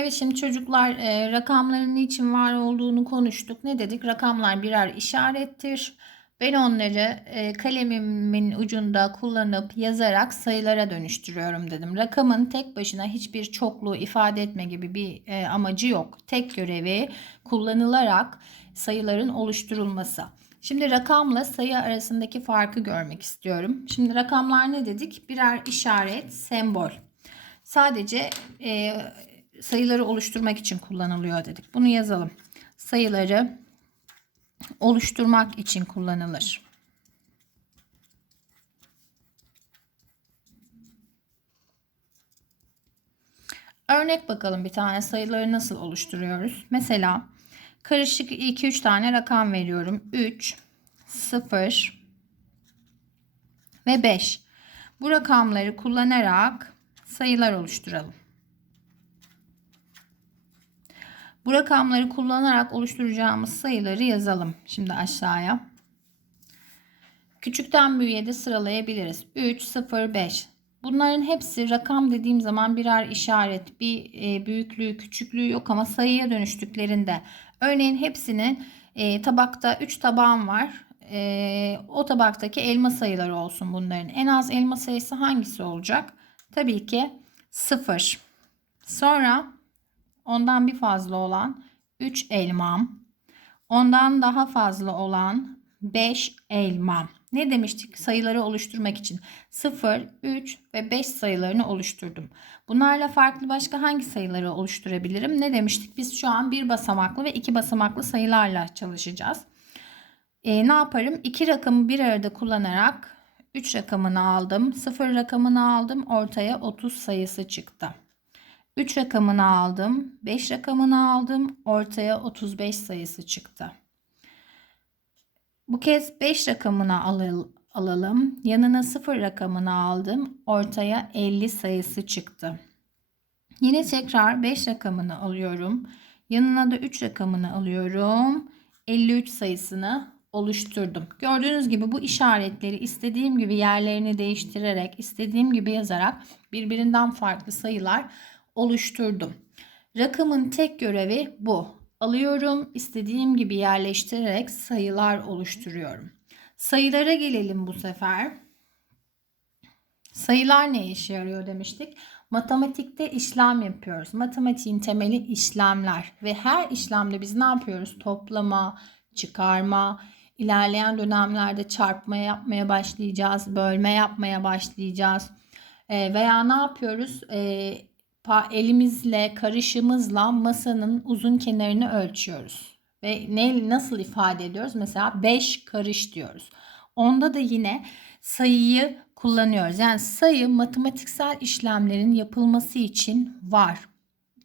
Evet şimdi çocuklar e, rakamların niçin var olduğunu konuştuk. Ne dedik? Rakamlar birer işarettir. Ben onları e, kalemimin ucunda kullanıp yazarak sayılara dönüştürüyorum dedim. Rakamın tek başına hiçbir çokluğu ifade etme gibi bir e, amacı yok. Tek görevi kullanılarak sayıların oluşturulması. Şimdi rakamla sayı arasındaki farkı görmek istiyorum. Şimdi rakamlar ne dedik? Birer işaret, sembol. Sadece e, sayıları oluşturmak için kullanılıyor dedik. Bunu yazalım. Sayıları oluşturmak için kullanılır. Örnek bakalım bir tane sayıları nasıl oluşturuyoruz. Mesela karışık 2-3 tane rakam veriyorum. 3, 0 ve 5. Bu rakamları kullanarak sayılar oluşturalım. Bu rakamları kullanarak oluşturacağımız sayıları yazalım. Şimdi aşağıya. Küçükten büyüğe de sıralayabiliriz. 3, 0, 5. Bunların hepsi rakam dediğim zaman birer işaret. Bir e, büyüklüğü, küçüklüğü yok ama sayıya dönüştüklerinde. Örneğin hepsinin e, tabakta 3 tabağım var. E, o tabaktaki elma sayıları olsun bunların. En az elma sayısı hangisi olacak? Tabii ki 0. Sonra ondan bir fazla olan 3 elmam, ondan daha fazla olan 5 elmam. Ne demiştik? Sayıları oluşturmak için 0, 3 ve 5 sayılarını oluşturdum. Bunlarla farklı başka hangi sayıları oluşturabilirim? Ne demiştik? Biz şu an bir basamaklı ve iki basamaklı sayılarla çalışacağız. E, ne yaparım? İki rakamı bir arada kullanarak 3 rakamını aldım. 0 rakamını aldım. Ortaya 30 sayısı çıktı. 3 rakamını aldım. 5 rakamını aldım. Ortaya 35 sayısı çıktı. Bu kez 5 rakamını alalım. Yanına 0 rakamını aldım. Ortaya 50 sayısı çıktı. Yine tekrar 5 rakamını alıyorum. Yanına da 3 rakamını alıyorum. 53 sayısını oluşturdum. Gördüğünüz gibi bu işaretleri istediğim gibi yerlerini değiştirerek, istediğim gibi yazarak birbirinden farklı sayılar oluşturdum. Rakamın tek görevi bu. Alıyorum, istediğim gibi yerleştirerek sayılar oluşturuyorum. Sayılara gelelim bu sefer. Sayılar ne işe yarıyor demiştik. Matematikte işlem yapıyoruz. Matematiğin temeli işlemler ve her işlemde biz ne yapıyoruz? Toplama, çıkarma, ilerleyen dönemlerde çarpma yapmaya başlayacağız, bölme yapmaya başlayacağız. E, veya ne yapıyoruz? E, elimizle, karışımızla masanın uzun kenarını ölçüyoruz. Ve ne nasıl ifade ediyoruz? Mesela 5 karış diyoruz. Onda da yine sayıyı kullanıyoruz. Yani sayı matematiksel işlemlerin yapılması için var.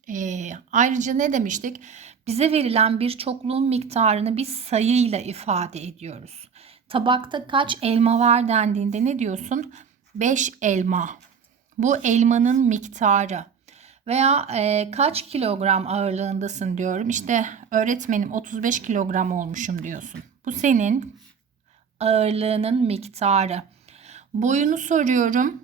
E, ayrıca ne demiştik? Bize verilen bir çokluğun miktarını biz sayıyla ifade ediyoruz. Tabakta kaç elma var dendiğinde ne diyorsun? 5 elma. Bu elmanın miktarı veya e, kaç kilogram ağırlığındasın diyorum. İşte öğretmenim 35 kilogram olmuşum diyorsun. Bu senin ağırlığının miktarı. Boyunu soruyorum.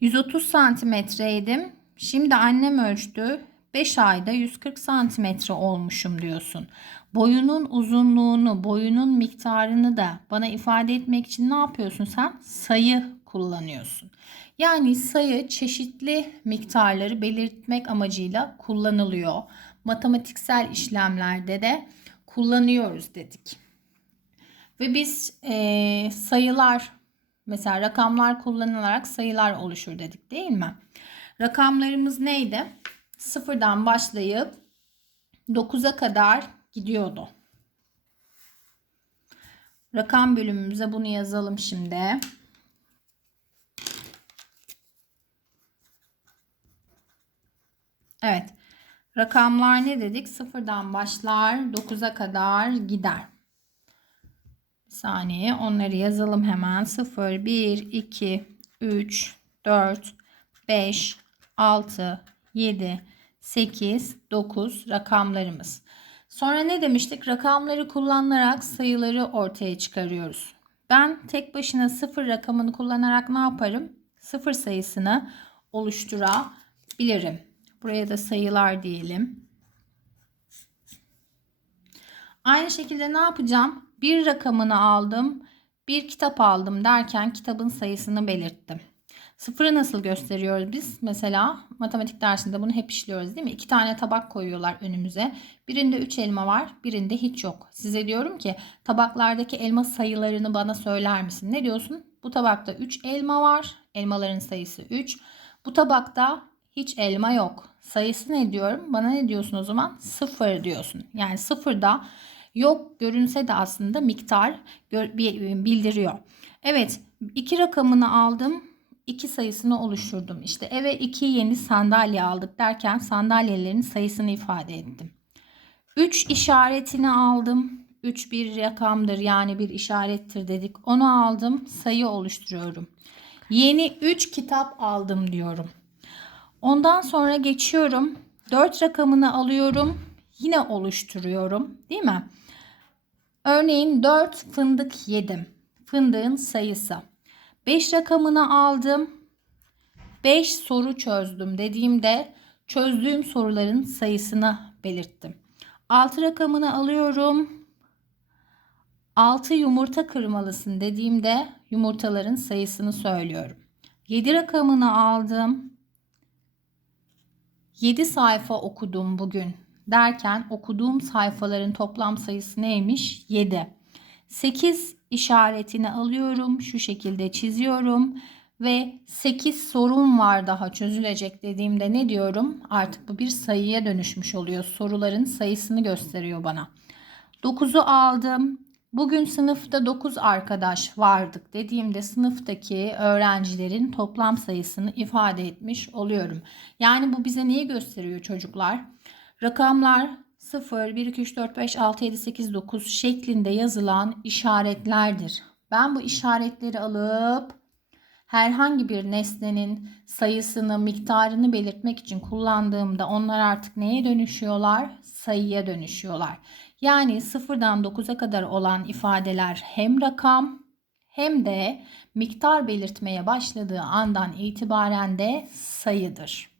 130 santimetreydim. Şimdi annem ölçtü. 5 ayda 140 santimetre olmuşum diyorsun. Boyunun uzunluğunu, boyunun miktarını da bana ifade etmek için ne yapıyorsun sen? Sayı kullanıyorsun. Yani sayı çeşitli miktarları belirtmek amacıyla kullanılıyor. Matematiksel işlemlerde de kullanıyoruz dedik. Ve biz e, sayılar mesela rakamlar kullanılarak sayılar oluşur dedik değil mi? Rakamlarımız neydi? Sıfırdan başlayıp 9'a kadar gidiyordu. Rakam bölümümüze bunu yazalım şimdi. Evet. Rakamlar ne dedik? Sıfırdan başlar 9'a kadar gider. Bir saniye onları yazalım hemen. 0, 1, 2, 3, 4, 5, 6, 7, 8, 9 rakamlarımız. Sonra ne demiştik? Rakamları kullanarak sayıları ortaya çıkarıyoruz. Ben tek başına sıfır rakamını kullanarak ne yaparım? Sıfır sayısını oluşturabilirim. Buraya da sayılar diyelim. Aynı şekilde ne yapacağım? Bir rakamını aldım, bir kitap aldım derken kitabın sayısını belirttim. Sıfırı nasıl gösteriyoruz biz? Mesela matematik dersinde bunu hep işliyoruz değil mi? İki tane tabak koyuyorlar önümüze. Birinde üç elma var, birinde hiç yok. Size diyorum ki tabaklardaki elma sayılarını bana söyler misin? Ne diyorsun? Bu tabakta 3 elma var. Elmaların sayısı 3. Bu tabakta hiç elma yok. Sayısı ne diyorum? Bana ne diyorsun o zaman? Sıfır diyorsun. Yani sıfırda yok görünse de aslında miktar bildiriyor. Evet iki rakamını aldım. 2 sayısını oluşturdum. İşte eve 2 yeni sandalye aldık derken sandalyelerin sayısını ifade ettim. 3 işaretini aldım. 3 bir rakamdır yani bir işarettir dedik. Onu aldım sayı oluşturuyorum. Yeni 3 kitap aldım diyorum. Ondan sonra geçiyorum. 4 rakamını alıyorum. Yine oluşturuyorum. Değil mi? Örneğin 4 fındık yedim. Fındığın sayısı. 5 rakamını aldım. 5 soru çözdüm dediğimde çözdüğüm soruların sayısını belirttim. 6 rakamını alıyorum. 6 yumurta kırmalısın dediğimde yumurtaların sayısını söylüyorum. 7 rakamını aldım. 7 sayfa okudum bugün derken okuduğum sayfaların toplam sayısı neymiş? 7. 8 işaretini alıyorum. Şu şekilde çiziyorum. Ve 8 sorun var daha çözülecek dediğimde ne diyorum? Artık bu bir sayıya dönüşmüş oluyor. Soruların sayısını gösteriyor bana. 9'u aldım. Bugün sınıfta 9 arkadaş vardık dediğimde sınıftaki öğrencilerin toplam sayısını ifade etmiş oluyorum. Yani bu bize neyi gösteriyor çocuklar? Rakamlar 0, 1, 2, 3, 4, 5, 6, 7, 8, 9 şeklinde yazılan işaretlerdir. Ben bu işaretleri alıp herhangi bir nesnenin sayısını, miktarını belirtmek için kullandığımda onlar artık neye dönüşüyorlar? Sayıya dönüşüyorlar. Yani sıfırdan 9'a kadar olan ifadeler hem rakam hem de miktar belirtmeye başladığı andan itibaren de sayıdır.